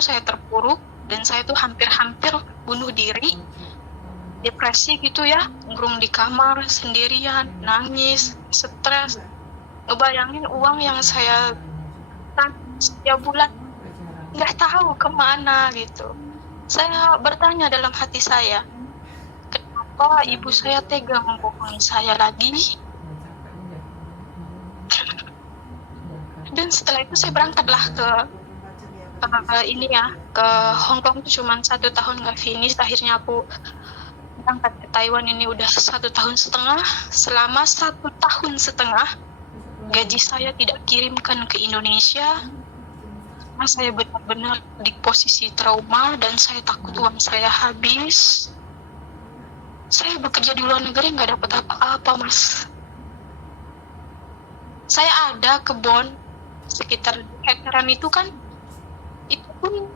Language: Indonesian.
saya terpuruk dan saya tuh hampir-hampir bunuh diri, depresi gitu ya, ngurung di kamar sendirian, nangis, stres, ngebayangin uang yang saya setiap bulan nggak tahu kemana gitu. Saya bertanya dalam hati saya, kenapa ibu saya tega membohongi saya lagi? Dan setelah itu saya berangkatlah ke Hong Kong itu cuma 1 tahun nggak finish. Akhirnya aku berangkat ke Taiwan ini udah 1,5 tahun. Selama 1,5 tahun gaji saya tidak kirimkan ke Indonesia. Nah, saya benar-benar di posisi trauma dan saya takut uang saya habis. Saya bekerja di luar negeri nggak dapat apa-apa, Mas. Saya ada kebun sekitar hektaran itu kan, itu pun